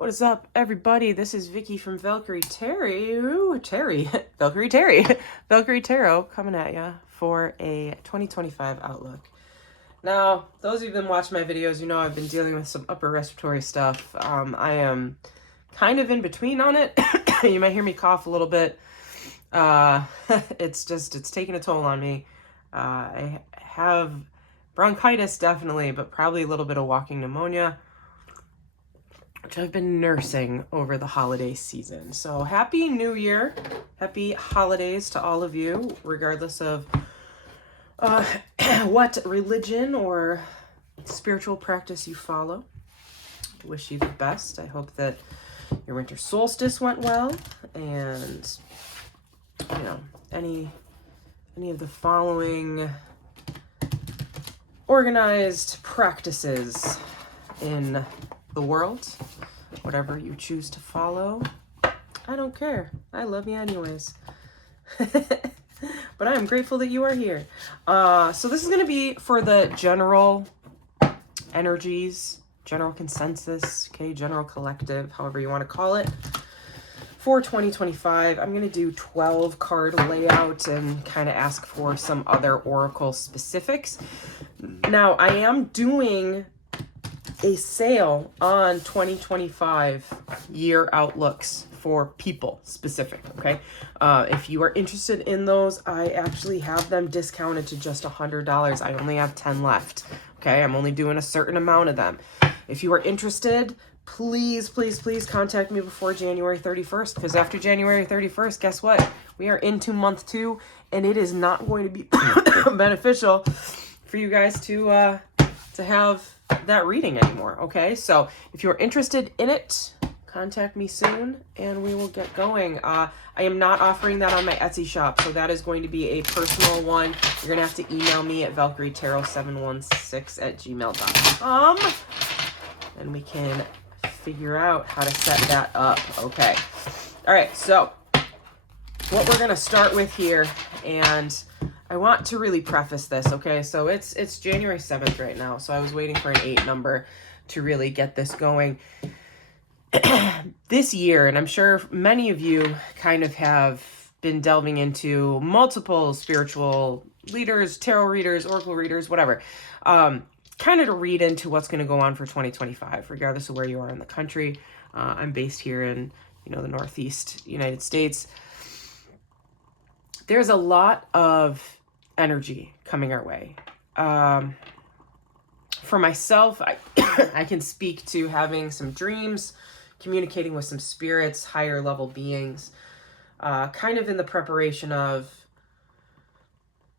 What is up, everybody? This is Vicky from Valkyrie Valkyrie Tarot coming at ya for a 2025 outlook. Now, those of you who've been watching my videos, you know I've been dealing with some upper respiratory stuff. I am kind of in between on it. You might hear me cough a little bit. It's taking a toll on me. I have bronchitis, definitely, but probably a little bit of walking pneumonia, which I've been nursing over the holiday season. So happy New Year, happy holidays to all of you, regardless of what religion or spiritual practice you follow. Wish you the best. I hope that your winter solstice went well, and you know, any of the following organized practices in the world, whatever you choose to follow, I don't care. I love you anyways. But I am grateful that you are here. So this is going to be for the general energies, general consensus, okay, general collective, however you want to call it, for 2025. I'm going to do 12 card layout and kind of ask for some other oracle specifics. Now, I am doing a sale on 2025 year outlooks for people specific, okay? If you are interested in those, I actually have them discounted to just $100. I only have 10 left, okay? I'm only doing a certain amount of them. If you are interested, please contact me before January 31st, because after January 31st, guess what? We are into month 2, and it is not going to be beneficial for you guys to have that reading anymore, okay? So if you're interested in it, contact me soon and we will get going. I am not offering that on my Etsy shop, so that is going to be a personal one. You're gonna have to email me at valkyrietarot716@gmail.com and we can figure out how to set that up, okay? All right, so what we're gonna start with here, and I want to really preface this, okay? So it's January 7th right now, so I was waiting for an 8 number to really get this going. This year, and I'm sure many of you kind of have been delving into multiple spiritual leaders, tarot readers, oracle readers, whatever, kind of to read into what's going to go on for 2025, regardless of where you are in the country. I'm based here in, the Northeast United States. There's a lot of energy coming our way. For myself, I can speak to having some dreams, communicating with some spirits, higher level beings, kind of in the preparation of,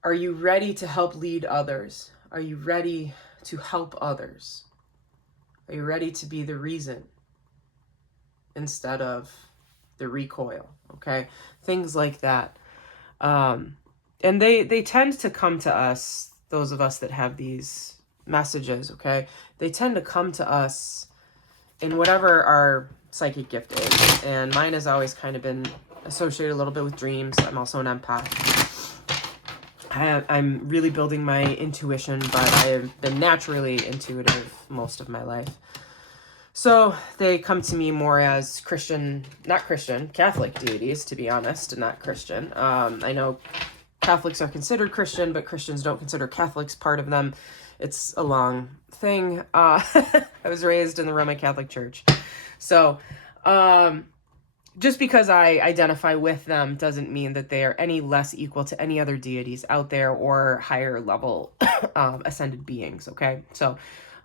are you ready to help lead others? Are you ready to help others? Are you ready to be the reason instead of the recoil? Okay, things like that. And they tend to come to us, those of us that have these messages, okay? They tend to come to us in whatever our psychic gift is. And mine has always kind of been associated a little bit with dreams. I'm also an empath. I'm really building my intuition, but I have been naturally intuitive most of my life. So they come to me more as Catholic deities, to be honest, and not Christian. I know Catholics are considered Christian, but Christians don't consider Catholics part of them. It's a long thing. I was raised in the Roman Catholic Church. So just because I identify with them doesn't mean that they are any less equal to any other deities out there or higher level ascended beings, okay? So,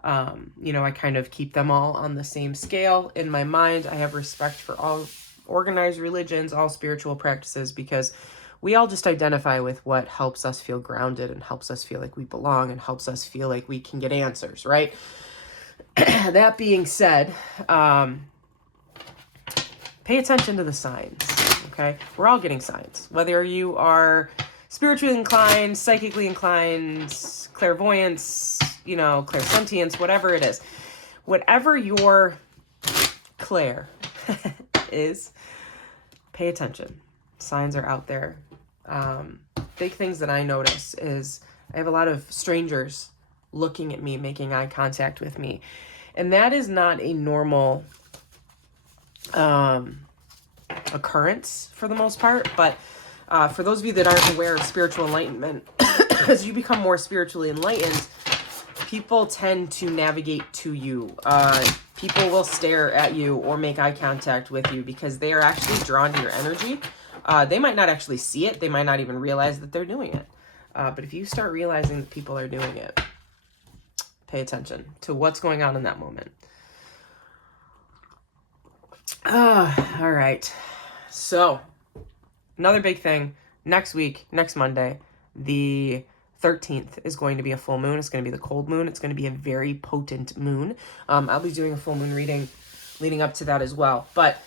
I kind of keep them all on the same scale in my mind. I have respect for all organized religions, all spiritual practices, because we all just identify with what helps us feel grounded and helps us feel like we belong and helps us feel like we can get answers, right? That being said, pay attention to the signs, okay? We're all getting signs. Whether you are spiritually inclined, psychically inclined, clairvoyance, clairsentience, whatever it is. Whatever your clair is, pay attention. Signs are out there. Big things that I notice is I have a lot of strangers looking at me, making eye contact with me. And that is not a normal occurrence for the most part. But for those of you that aren't aware of spiritual enlightenment, as you become more spiritually enlightened, people tend to navigate to you. People will stare at you or make eye contact with you because they are actually drawn to your energy. They might not actually see it. They might not even realize that they're doing it. But if you start realizing that people are doing it, pay attention to what's going on in that moment. All right. So, another big thing. Next week, next Monday, the 13th is going to be a full moon. It's going to be the cold moon. It's going to be a very potent moon. I'll be doing a full moon reading leading up to that as well. But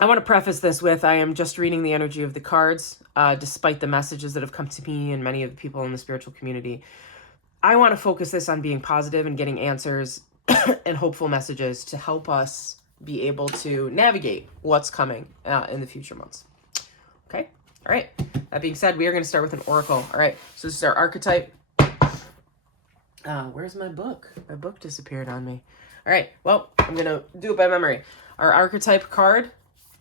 I want to preface this with, I am just reading the energy of the cards, despite the messages that have come to me and many of the people in the spiritual community. I want to focus this on being positive and getting answers and hopeful messages to help us be able to navigate what's coming in the future months. Okay? All right. That being said, we are going to start with an oracle. All right. So this is our archetype. Where's my book? My book disappeared on me. All right. Well, I'm going to do it by memory. Our archetype card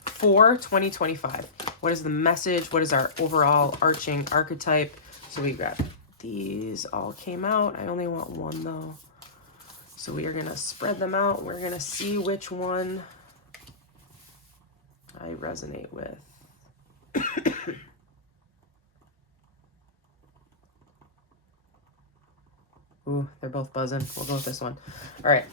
for 2025. What is the message? What is our overall arching archetype? So we got these all came out. I only want one though. So we are going to spread them out. We're going to see which one I resonate with. Ooh, they're both buzzing. We'll go with this one. All right.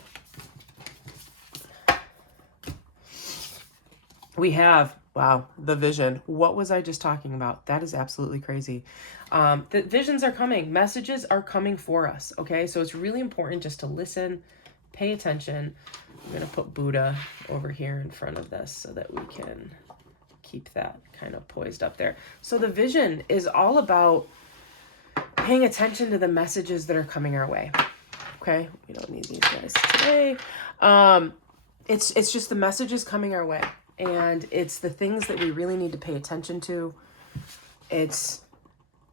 We have, wow, the vision. What was I just talking about? That is absolutely crazy. The visions are coming. Messages are coming for us, okay? So it's really important just to listen, pay attention. I'm going to put Buddha over here in front of this so that we can keep that kind of poised up there. So the vision is all about paying attention to the messages that are coming our way, okay? We don't need these guys today. It's just the messages coming our way. And it's the things that we really need to pay attention to. It's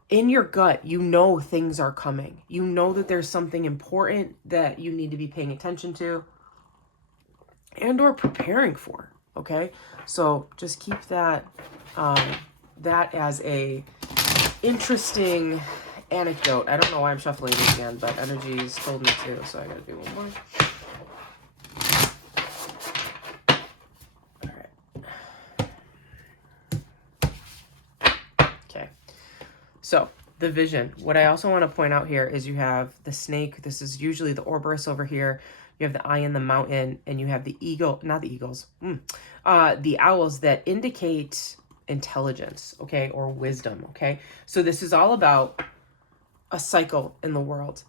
in your gut. You know things are coming. You know that there's something important that you need to be paying attention to and or preparing for, okay? So just keep that that as a interesting anecdote. I don't know why I'm shuffling these again, but energy's told me to, so I gotta do one more. So the vision, what I also want to point out here is you have the snake. This is usually the Ouroboros over here. You have the eye in the mountain, and you have the eagle, not the eagles, the owls that indicate intelligence, okay, or wisdom, okay? So this is all about a cycle in the world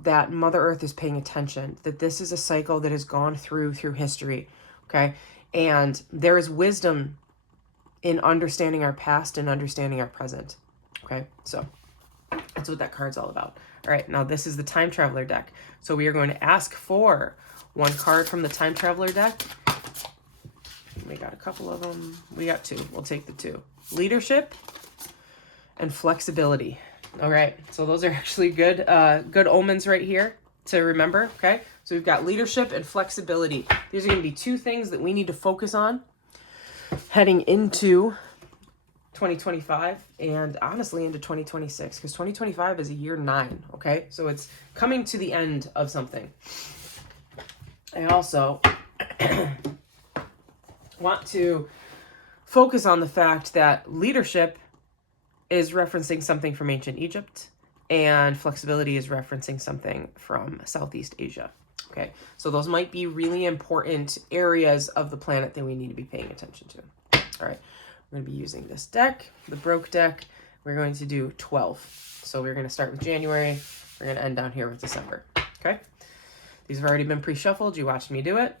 that Mother Earth is paying attention, that this is a cycle that has gone through history, okay? And there is wisdom in understanding our past and understanding our present. Okay, so that's what that card's all about. All right, now this is the Time Traveler deck. So we are going to ask for one card from the Time Traveler deck. We got a couple of them. We got two. We'll take the two. Leadership and flexibility. All right, so those are actually good omens right here to remember, okay? So we've got leadership and flexibility. These are going to be two things that we need to focus on heading into 2025 and honestly into 2026, because 2025 is a year 9, okay? So it's coming to the end of something. I also want to focus on the fact that leadership is referencing something from ancient Egypt and flexibility is referencing something from Southeast Asia, okay? So those might be really important areas of the planet that we need to be paying attention to. All right. We're going to be using this deck, the Broke deck. We're going to do 12. So we're going to start with January. We're going to end down here with December. Okay? These have already been pre-shuffled. You watched me do it.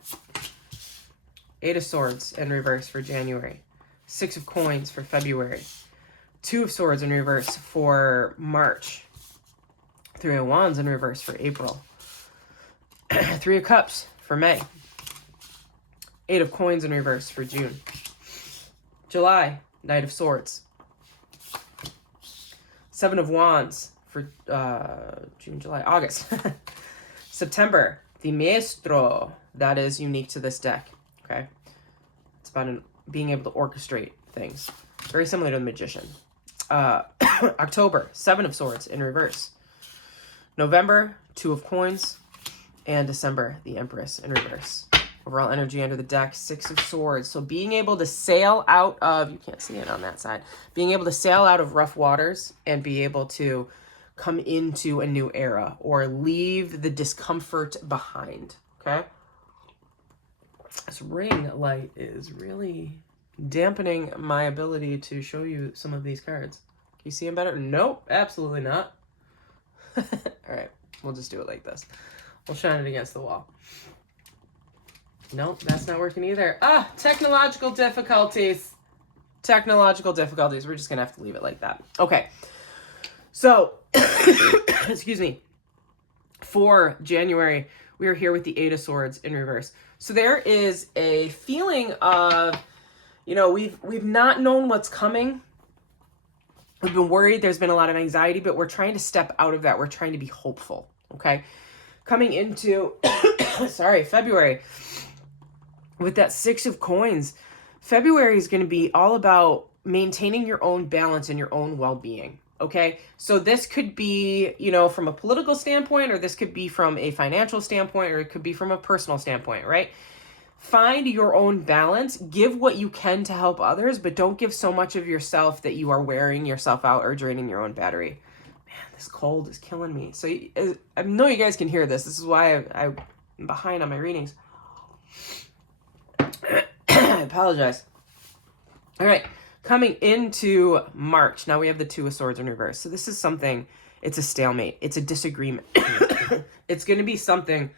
8 of Swords in reverse for January. 6 of Coins for February. 2 of Swords in reverse for March. 3 of Wands in reverse for April. 3 of Cups for May. 8 of Coins in reverse for June. July, Knight of Swords. 7 of Wands for June, July, August. September, the Maestro. That is unique to this deck, okay? about being able to orchestrate things. Very similar to the Magician. October, 7 of Swords in reverse. November, 2 of Coins. And December, the Empress in reverse. Overall energy under the deck, 6 of Swords. So being able to sail out of, you can't see it on that side, being able to sail out of rough waters and be able to come into a new era or leave the discomfort behind, okay? This ring light is really dampening my ability to show you some of these cards. Can you see them better? Nope, absolutely not. All right, we'll just do it like this. We'll shine it against the wall. Nope, that's not working either. Ah, technological difficulties. Technological difficulties. We're just going to have to leave it like that. Okay. So, excuse me. For January, we are here with the 8 of Swords in reverse. So there is a feeling of, you know, we've not known what's coming. We've been worried. There's been a lot of anxiety, but we're trying to step out of that. We're trying to be hopeful. Okay. Coming into, February with that 6 of Coins, February is going to be all about maintaining your own balance and your own well-being. Okay. So this could be, you know, from a political standpoint, or this could be from a financial standpoint, or it could be from a personal standpoint, right? Find your own balance, give what you can to help others, but don't give so much of yourself that you are wearing yourself out or draining your own battery. Man, this cold is killing me. So I know you guys can hear this. This is why I'm behind on my readings. I apologize. All right. Coming into March, now we have the 2 of Swords in reverse. So this is something, it's a stalemate. It's a disagreement. It's going to be something,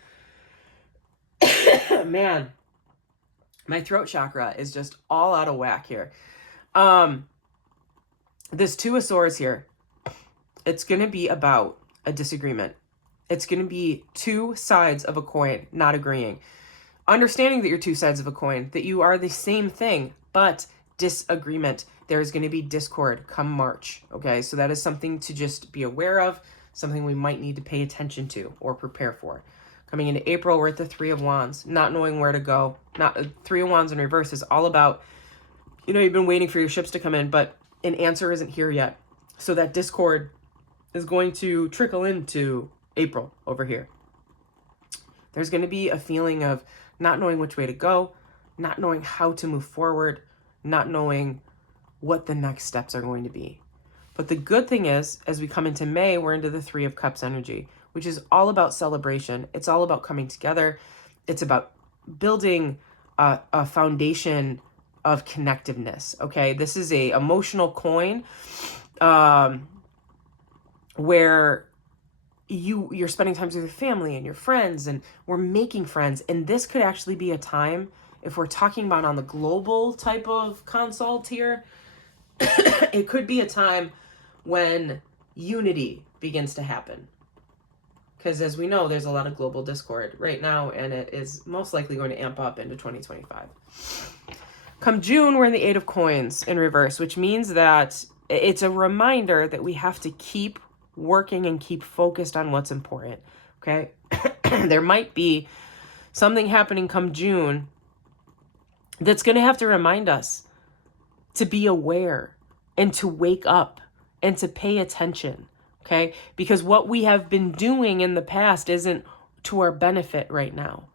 man, my throat chakra is just all out of whack here. This 2 of Swords here, it's going to be about a disagreement. It's going to be 2 sides of a coin not agreeing. Understanding that you're 2 sides of a coin, that you are the same thing, but disagreement. There's going to be discord come March. Okay, so that is something to just be aware of, something we might need to pay attention to or prepare for. Coming into April, we're at the 3 of Wands, not knowing where to go. 3 of Wands in reverse is all about, you know, you've been waiting for your ships to come in, but an answer isn't here yet. So that discord is going to trickle into April over here. There's going to be a feeling of not knowing which way to go, not knowing how to move forward, not knowing what the next steps are going to be. But the good thing is, as we come into May, we're into the 3 of Cups energy, which is all about celebration. It's all about coming together. It's about building a foundation of connectiveness. Okay, this is a emotional coin where you're spending time with your family and your friends, and we're making friends. And this could actually be a time, if we're talking about on the global type of consult here, it could be a time when unity begins to happen. Because as we know, there's a lot of global discord right now, and it is most likely going to amp up into 2025. Come June, we're in the 8 of Coins in reverse, which means that it's a reminder that we have to keep working and keep focused on what's important. Okay. There might be something happening come June that's going to have to remind us to be aware and to wake up and to pay attention. Okay. Because what we have been doing in the past isn't to our benefit right now.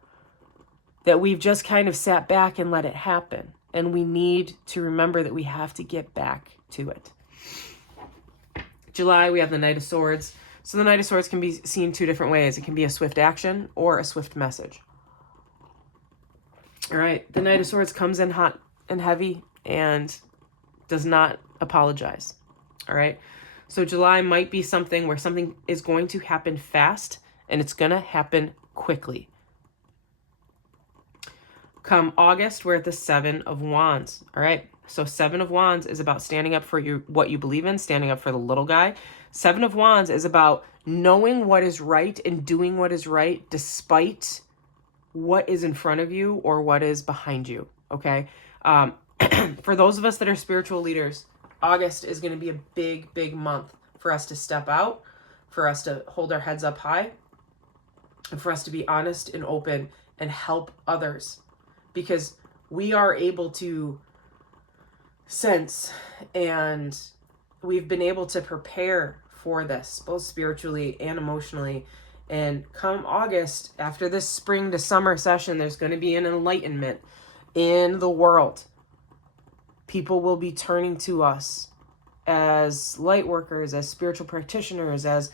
That we've just kind of sat back and let it happen. And we need to remember that we have to get back to it. July, we have the Knight of Swords. So the Knight of Swords can be seen 2 different ways. It can be a swift action or a swift message. All right. The Knight of Swords comes in hot and heavy and does not apologize. All right. So July might be something where something is going to happen fast, and it's going to happen quickly. Come August, we're at the 7 of Wands. All right. So 7 of Wands is about standing up for what you believe in, standing up for the little guy. 7 of Wands is about knowing what is right and doing what is right despite what is in front of you or what is behind you. Okay. For those of us that are spiritual leaders, August is going to be a big, big month for us to step out, for us to hold our heads up high, and for us to be honest and open and help others. Because we are able to sense, and we've been able to prepare for this, both spiritually and emotionally. And come August, after this spring to summer session, there's going to be an enlightenment in the world. People will be turning to us as light workers, as spiritual practitioners, as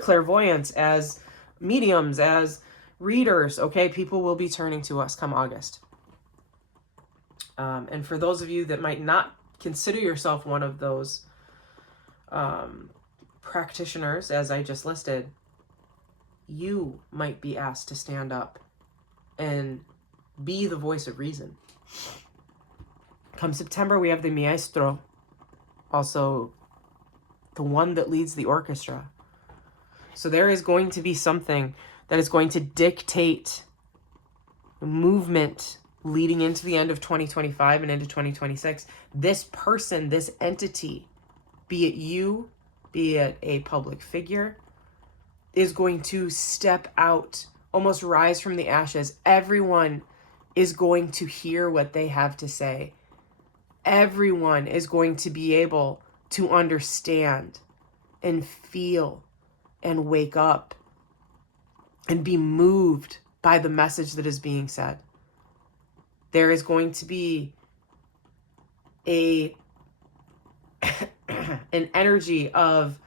clairvoyants, as mediums, as readers. Okay, people will be turning to us come August. And for those of you that might not consider yourself one of those practitioners, as I just listed, you might be asked to stand up and be the voice of reason. Come September, we have the maestro, also the one that leads the orchestra. So there is going to be something that is going to dictate movement leading into the end of 2025 and into 2026. This person, this entity, be it you, be it a public figure, is going to step out, almost rise from the ashes. Everyone is going to hear what they have to say. Everyone is going to be able to understand and feel and wake up and be moved by the message that is being said. There is going to be an energy of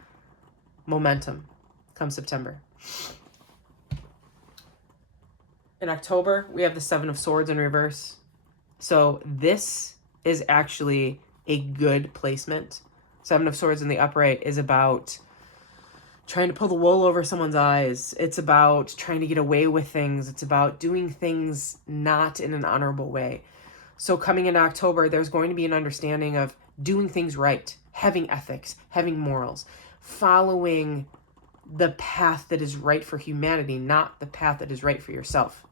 momentum come September. In October, we have the Seven of Swords in reverse. So this is actually a good placement. Seven of Swords in the upright is about trying to pull the wool over someone's eyes. It's about trying to get away with things. It's about doing things not in an honorable way. So coming in October, there's going to be an understanding of doing things right, having ethics, having morals, following the path that is right for humanity, not the path that is right for yourself.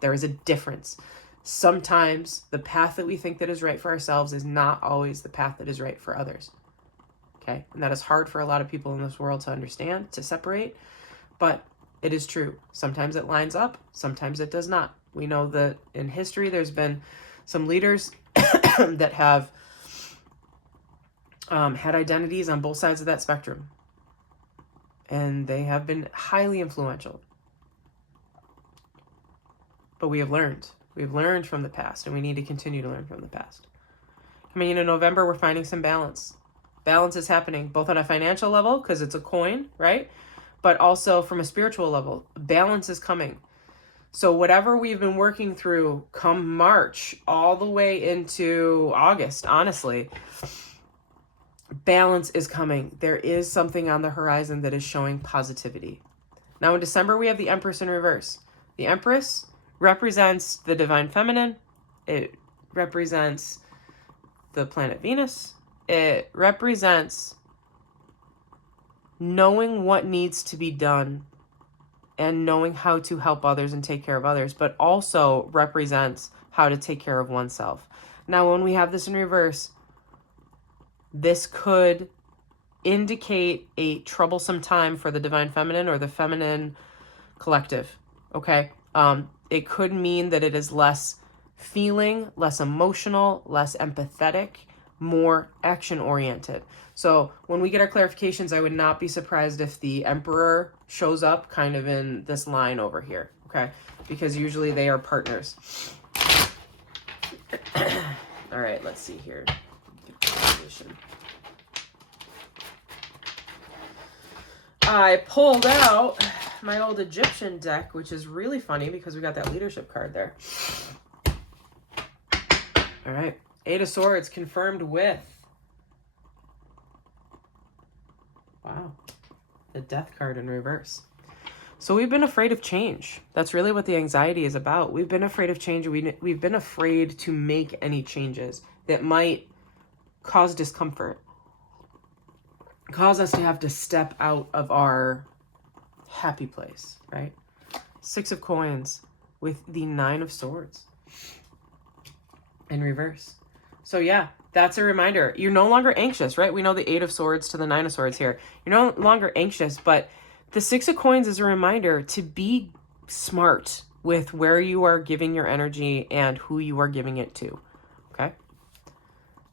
There is a difference. Sometimes the path that we think that is right for ourselves is not always the path that is right for others. Okay? And that is hard for a lot of people in this world to understand, to separate, but it is true. Sometimes it lines up, sometimes it does not. We know that in history there's been some leaders that have had identities on both sides of that spectrum. And they have been highly influential. But we have learned. We've learned from the past, and we need to continue to learn from the past. Coming into November, we're finding some balance. Balance is happening both on a financial level, because it's a coin, right? But also from a spiritual level. Balance is coming. So whatever we've been working through come March all the way into August, honestly, balance is coming. There is something on the horizon that is showing positivity. Now in December, we have the Empress in reverse. The Empress represents the divine feminine. It represents the planet Venus. It represents knowing what needs to be done and knowing how to help others and take care of others, but also represents how to take care of oneself. Now, when we have this in reverse, this could indicate a troublesome time for the divine feminine or the feminine collective, okay? It could mean that it is less feeling, less emotional, less empathetic, more action-oriented. So when we get our clarifications, I would not be surprised if the Emperor shows up kind of in this line over here, okay? Because usually they are partners. All right, let's see here. I pulled out my old Egyptian deck, which is really funny because we got that leadership card there. All right, Eight of Swords confirmed with, wow, the Death card in reverse. So we've been afraid of change. That's really what the anxiety is about. We've been afraid of change. We've been afraid to make any changes that might cause discomfort, cause us to have to step out of our happy place, right? Six of Coins with the Nine of Swords in reverse. So yeah, that's a reminder. You're no longer anxious, right? We know the Eight of Swords to the Nine of Swords here. You're no longer anxious, but the Six of Coins is a reminder to be smart, with where you are giving your energy and who you are giving it to. Okay?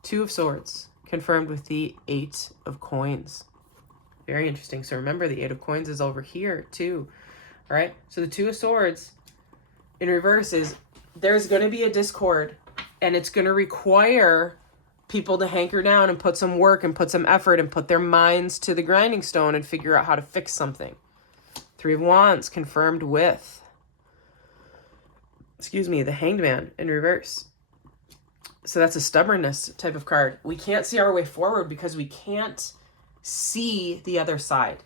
Two of Swords, confirmed with the Eight of Coins. Very interesting. So remember, the Eight of Coins is over here too. All right? So the Two of Swords in reverse is there's going to be a discord, and it's going to require people to hanker down and put some work and put some effort and put their minds to the grinding stone and figure out how to fix something. Three of Wands, confirmed with, the Hanged Man in reverse. So that's a stubbornness type of card. We can't see our way forward because we can't see the other side.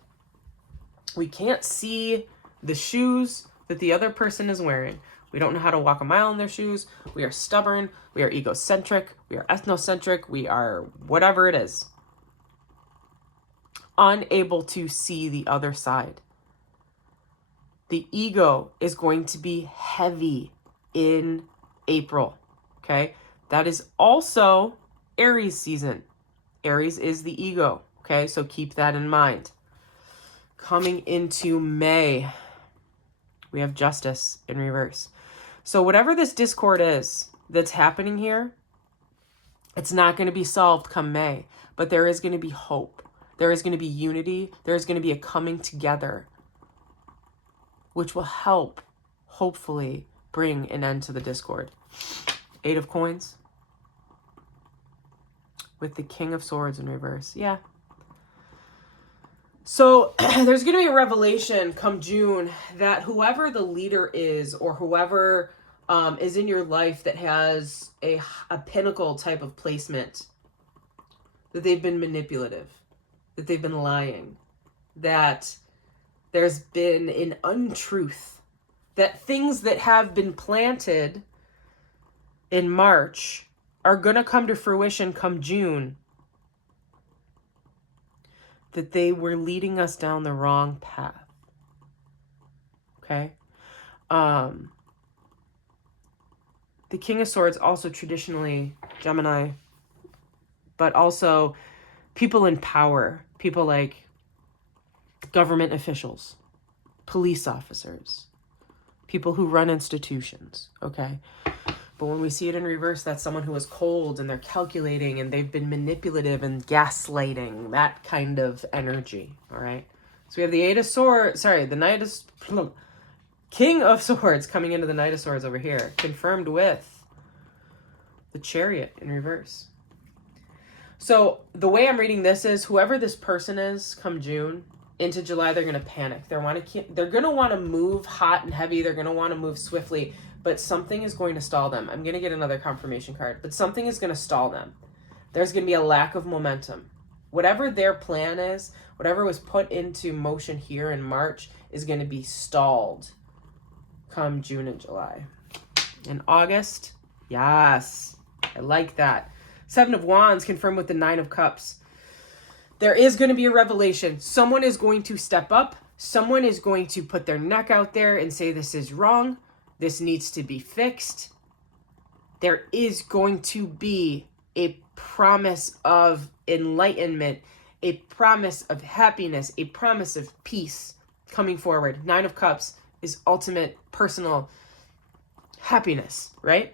We can't see the shoes that the other person is wearing. We don't know how to walk a mile in their shoes. We are stubborn. We are egocentric. We are ethnocentric. We are whatever it is. Unable to see the other side. The ego is going to be heavy in April. Okay? That is also Aries season. Aries is the ego. Okay? So keep that in mind. Coming into May, we have Justice in reverse. So whatever this discord is that's happening here, it's not going to be solved come May, but there is going to be hope. There is going to be unity. There is going to be a coming together, which will help, hopefully, bring an end to the discord. Eight of Coins with the King of Swords in reverse. Yeah. So there's going to be a revelation come June that whoever the leader is, or whoever is in your life that has a pinnacle type of placement, that they've been manipulative, that they've been lying, that there's been an untruth, that things that have been planted in March are going to come to fruition come June, that they were leading us down the wrong path. Okay? The King of Swords also traditionally Gemini, but also people in power, people like government officials, police officers, people who run institutions, okay? But when we see it in reverse, that's someone who is cold and they're calculating and they've been manipulative and gaslighting, that kind of energy, all right? So we have the Eight of Swords, the Knight of, King of Swords coming into the Knight of Swords over here, confirmed with the Chariot in reverse. So the way I'm reading this is whoever this person is come June into July, they're going to panic. They're going to want to move hot and heavy. They're going to want to move swiftly, but something is going to stall them. I'm going to get another confirmation card, but something is going to stall them. There's going to be a lack of momentum. Whatever their plan is, whatever was put into motion here in March is going to be stalled come June and July. In August, yes, I like that. Seven of Wands confirmed with the Nine of Cups. There is going to be a revelation. Someone is going to step up. Someone is going to put their neck out there and say, this is wrong. This needs to be fixed. There is going to be a promise of enlightenment, a promise of happiness, a promise of peace coming forward. Nine of Cups is ultimate personal happiness, right?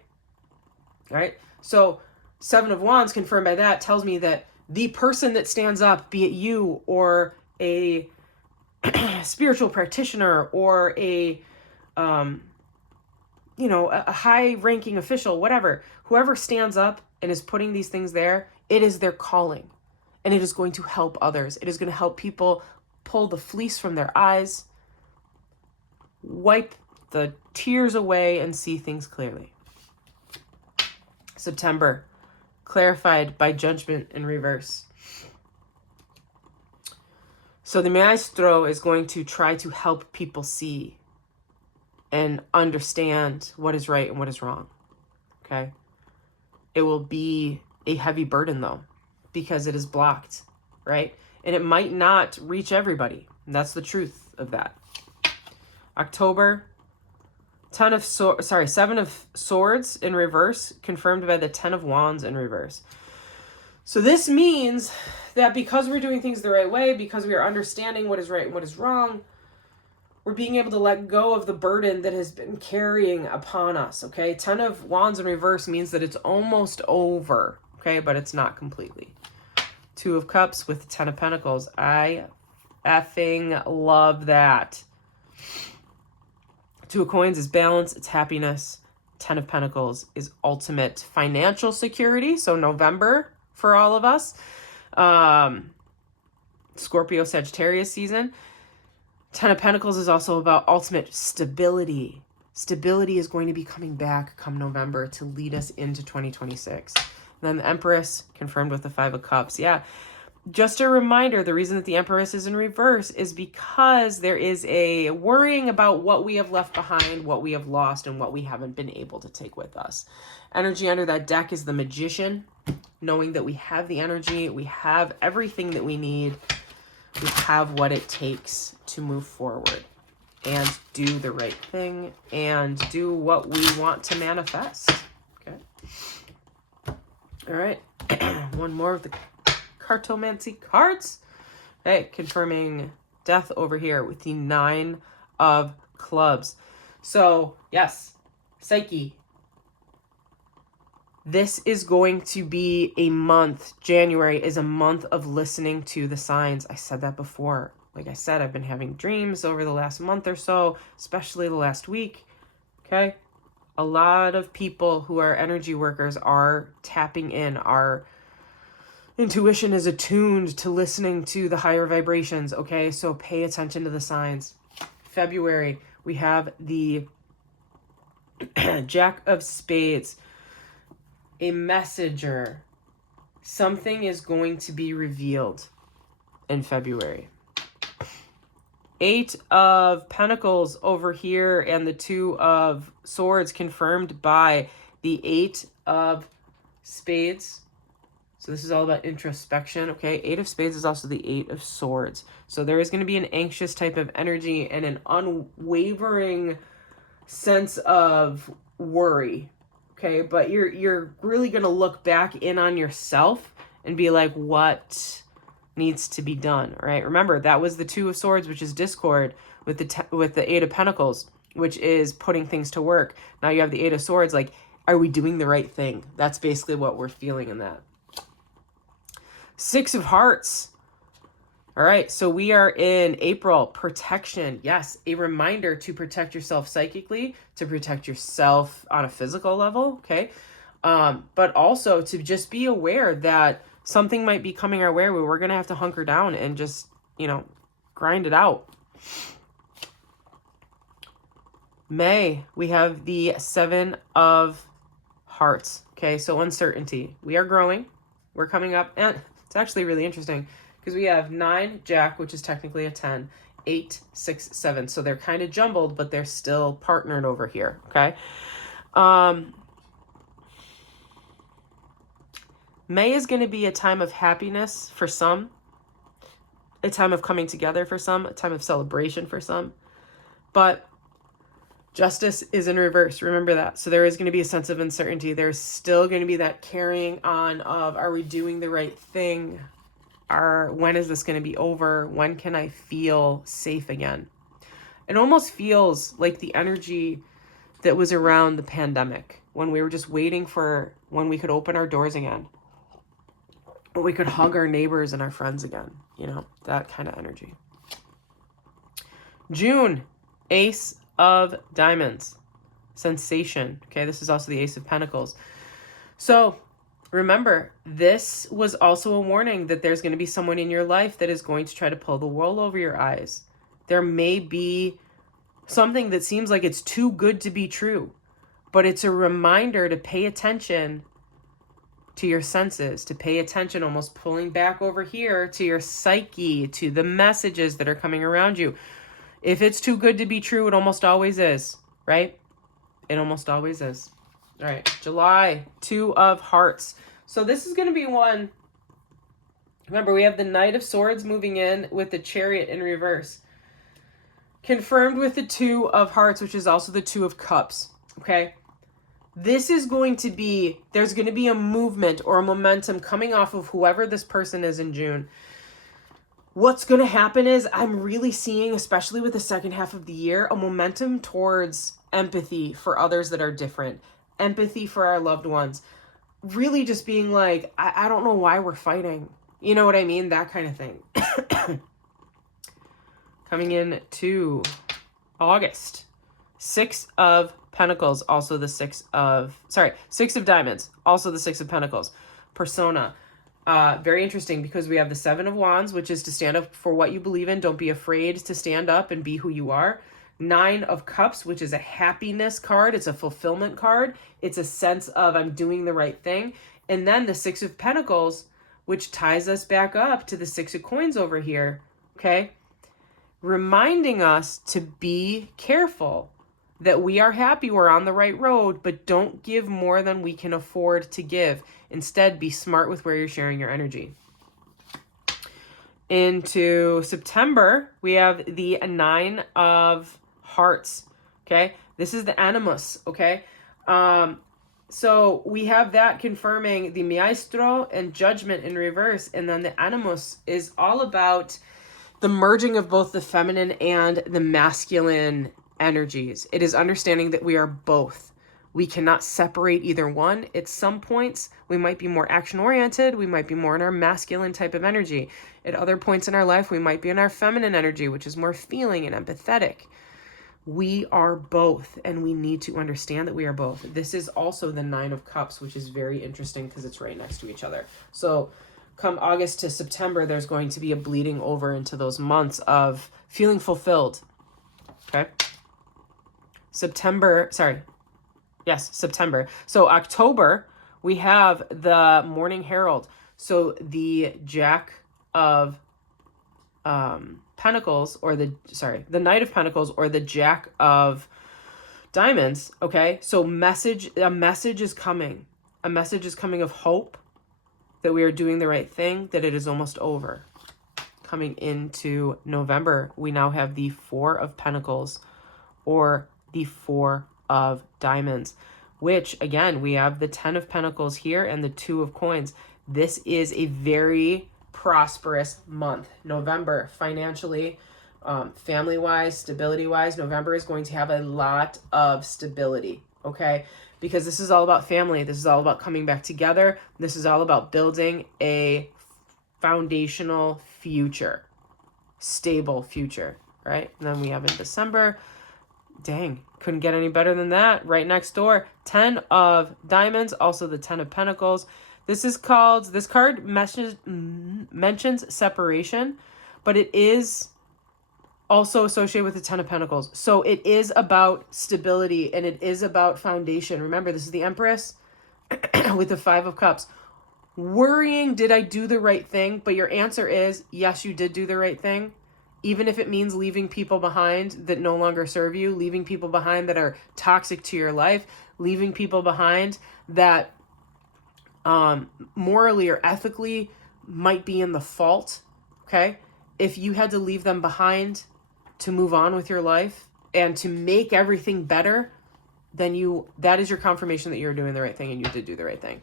All right. So Seven of Wands confirmed by that tells me that the person that stands up, be it you or a spiritual practitioner or a high-ranking official, whatever, whoever stands up and is putting these things there, it is their calling, and it is going to help others. It is going to help people pull the fleece from their eyes, wipe the tears away, and see things clearly. September, clarified by Judgment in reverse. So the Maestro is going to try to help people see and understand what is right and what is wrong, okay? It will be a heavy burden, though, because it is blocked, right? And it might not reach everybody. That's the truth of that. October, Seven of Swords in reverse, confirmed by the Ten of Wands in reverse. So this means that because we're doing things the right way, because we are understanding what is right and what is wrong, We're being able to let go of the burden that has been carrying upon us, okay? 10 of Wands in reverse means that it's almost over, okay? But it's not completely. 2 of Cups with 10 of Pentacles. I effing love that. 2 of Coins is balance, it's happiness. 10 of Pentacles is ultimate financial security. So November for all of us. Scorpio, Sagittarius season. 10 of Pentacles is also about ultimate stability. Stability is going to be coming back come November to lead us into 2026. And then the Empress confirmed with the 5 of Cups. Yeah. Just a reminder, the reason that the Empress is in reverse is because there is a worrying about what we have left behind, what we have lost, and what we haven't been able to take with us. Energy under that deck is the Magician, knowing that we have the energy, we have everything that we need, we have what it takes to move forward and do the right thing and do what we want to manifest. Okay. All right. One more of the cartomancy cards. Okay, confirming death over here with the 9 of Clubs. So, yes, Psyche. This is going to be a month. January is a month of listening to the signs. I said that before. Like I said, I've been having dreams over the last month or so, especially the last week. Okay? A lot of people who are energy workers are tapping in. Our intuition is attuned to listening to the higher vibrations. Okay? So pay attention to the signs. February, we have the Jack of Spades. A messenger. Something is going to be revealed in February. 8 of Pentacles over here and the 2 of Swords confirmed by the 8 of Spades. So this is all about introspection, okay? 8 of Spades is also the 8 of Swords. So there is going to be an anxious type of energy and an unwavering sense of worry. Okay, but you're really going to look back in on yourself and be like, what needs to be done, right? Remember, that was the 2 of Swords, which is discord, with the 8 of Pentacles, which is putting things to work. Now you have the 8 of Swords, like, are we doing the right thing? That's basically what we're feeling in that. 6 of Hearts. All right, so we are in April. Protection. Yes, a reminder to protect yourself psychically, to protect yourself on a physical level, okay? But also to just be aware that something might be coming our way where we're going to have to hunker down and just, grind it out. May, we have the 7 of Hearts, okay? So uncertainty. We are growing. We're coming up, and it's actually really interesting. Because we have 9, Jack, which is technically a 10, 8, 6, 7. So they're kind of jumbled, but they're still partnered over here, okay? May is going to be a time of happiness for some, a time of coming together for some, a time of celebration for some. But Justice is in reverse. Remember that. So there is going to be a sense of uncertainty. There's still going to be that carrying on of, are we doing the right thing? When is this going to be over? When can I feel safe again? It almost feels like the energy that was around the pandemic, when we were just waiting for when we could open our doors again, or we could hug our neighbors and our friends again, that kind of energy. June, Ace of Diamonds, sensation. Okay, this is also the Ace of Pentacles. So remember, this was also a warning that there's going to be someone in your life that is going to try to pull the wool over your eyes. There may be something that seems like it's too good to be true, but it's a reminder to pay attention to your senses, to pay attention, almost pulling back over here to your psyche, to the messages that are coming around you. If it's too good to be true, it almost always is, right? It almost always is. All right, July, 2 of Hearts. So this is going to be one. Remember, we have the Knight of Swords moving in with the Chariot in reverse. Confirmed with the 2 of Hearts, which is also the 2 of Cups. Okay? This is going to be, there's going to be a movement or a momentum coming off of whoever this person is in June. what's going to happen is I'm really seeing, especially with the second half of the year, a momentum towards empathy for others that are different, empathy for our loved ones, really just being like, I don't know why we're fighting. You know what I mean? That kind of thing. Coming in to August, Six of Pentacles, also the Six of Diamonds, also the Six of Pentacles. Persona. Very interesting because we have the Seven of Wands, which is to stand up for what you believe in. Don't be afraid to stand up and be who you are. Nine of Cups, which is a happiness card. It's a fulfillment card. It's a sense of I'm doing the right thing. And then the Six of Pentacles, which ties us back up to the Six of Coins over here. Okay. Reminding us to be careful that we are happy, we're on the right road, but don't give more than we can afford to give. Instead, be smart with where you're sharing your energy. Into September, we have the Nine of Hearts, okay? This is the Animus, okay? So we have that confirming the Maestro and Judgment in reverse, and then the Animus is all about the merging of both the feminine and the masculine energies. It is understanding that we are both. We cannot separate either one. At some points, we might be more action-oriented. We might be more in our masculine type of energy. At other points in our life, we might be in our feminine energy, which is more feeling and empathetic. We are both, and we need to understand that we are both. This is also the Nine of Cups, which is very interesting because it's right next to each other. So come August to September, there's going to be a bleeding over into those months of feeling fulfilled. Okay? September. So October, we have the Morning Herald. So the Jack of Pentacles, or the Knight of Pentacles, or the Jack of Diamonds. Okay, so a message is coming. A message is coming of hope that we are doing the right thing, that it is almost over. Coming into November, we now have the Four of Pentacles, or the Four of Diamonds, which again, we have the Ten of Pentacles here and the Two of Coins. This is a very prosperous month. November, financially, family-wise, stability-wise, November is going to have a lot of stability, okay? Because this is all about family. This is all about coming back together. This is all about building a foundational future, stable future, right? And then we have in December, dang, couldn't get any better than that. Right next door, Ten of Diamonds, also the Ten of Pentacles. This card mentions separation, but it is also associated with the Ten of Pentacles. So it is about stability, and it is about foundation. Remember, this is the Empress with the Five of Cups. Worrying, did I do the right thing? But your answer is, yes, you did do the right thing. Even if it means leaving people behind that no longer serve you, leaving people behind that are toxic to your life, leaving people behind that morally or ethically might be in the fault, okay? If you had to leave them behind to move on with your life and to make everything better, then that is your confirmation that you're doing the right thing and you did do the right thing.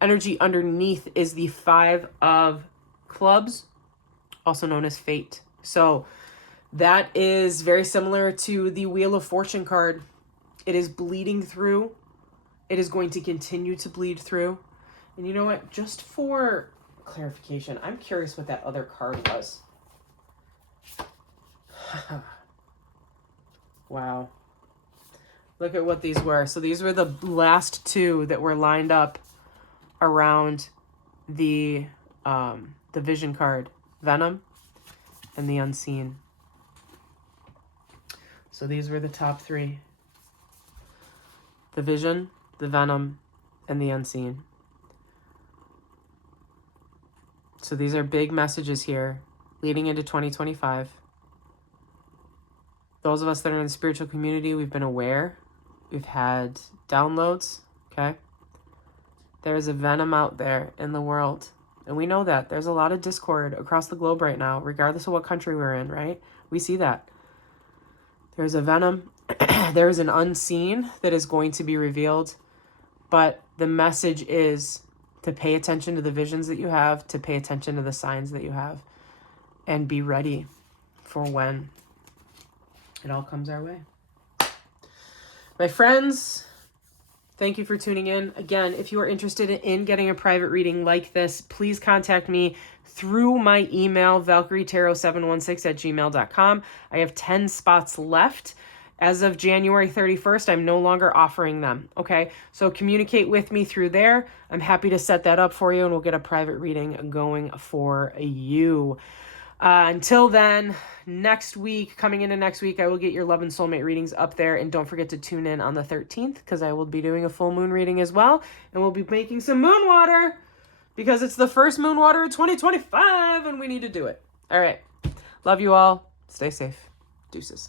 Energy underneath is the Five of Clubs, also known as Fate. So that is very similar to the Wheel of Fortune card. It is bleeding through. It is going to continue to bleed through. And you know what? Just for clarification, I'm curious what that other card was. Wow. Look at what these were. So these were the last two that were lined up around the Vision card. Venom and the Unseen. So these were the top three. The Vision, the Venom, and the Unseen. So these are big messages here leading into 2025. Those of us that are in the spiritual community, we've been aware. We've had downloads, okay? There's a venom out there in the world. And we know that. There's a lot of discord across the globe right now, regardless of what country we're in, right? We see that. There's a venom. There is an unseen that is going to be revealed. But the message is to pay attention to the visions that you have, to pay attention to the signs that you have. and be ready for when it all comes our way. My friends, thank you for tuning in. Again, if you are interested in getting a private reading like this, please contact me through my email, valkyrietarot716@gmail.com. I have 10 spots left. As of January 31st, I'm no longer offering them, okay? So communicate with me through there. I'm happy to set that up for you, and we'll get a private reading going for you. Until then, coming into next week, I will get your love and soulmate readings up there. And don't forget to tune in on the 13th because I will be doing a full moon reading as well. And we'll be making some moon water because it's the first moon water of 2025 and we need to do it. All right. Love you all. Stay safe. Deuces.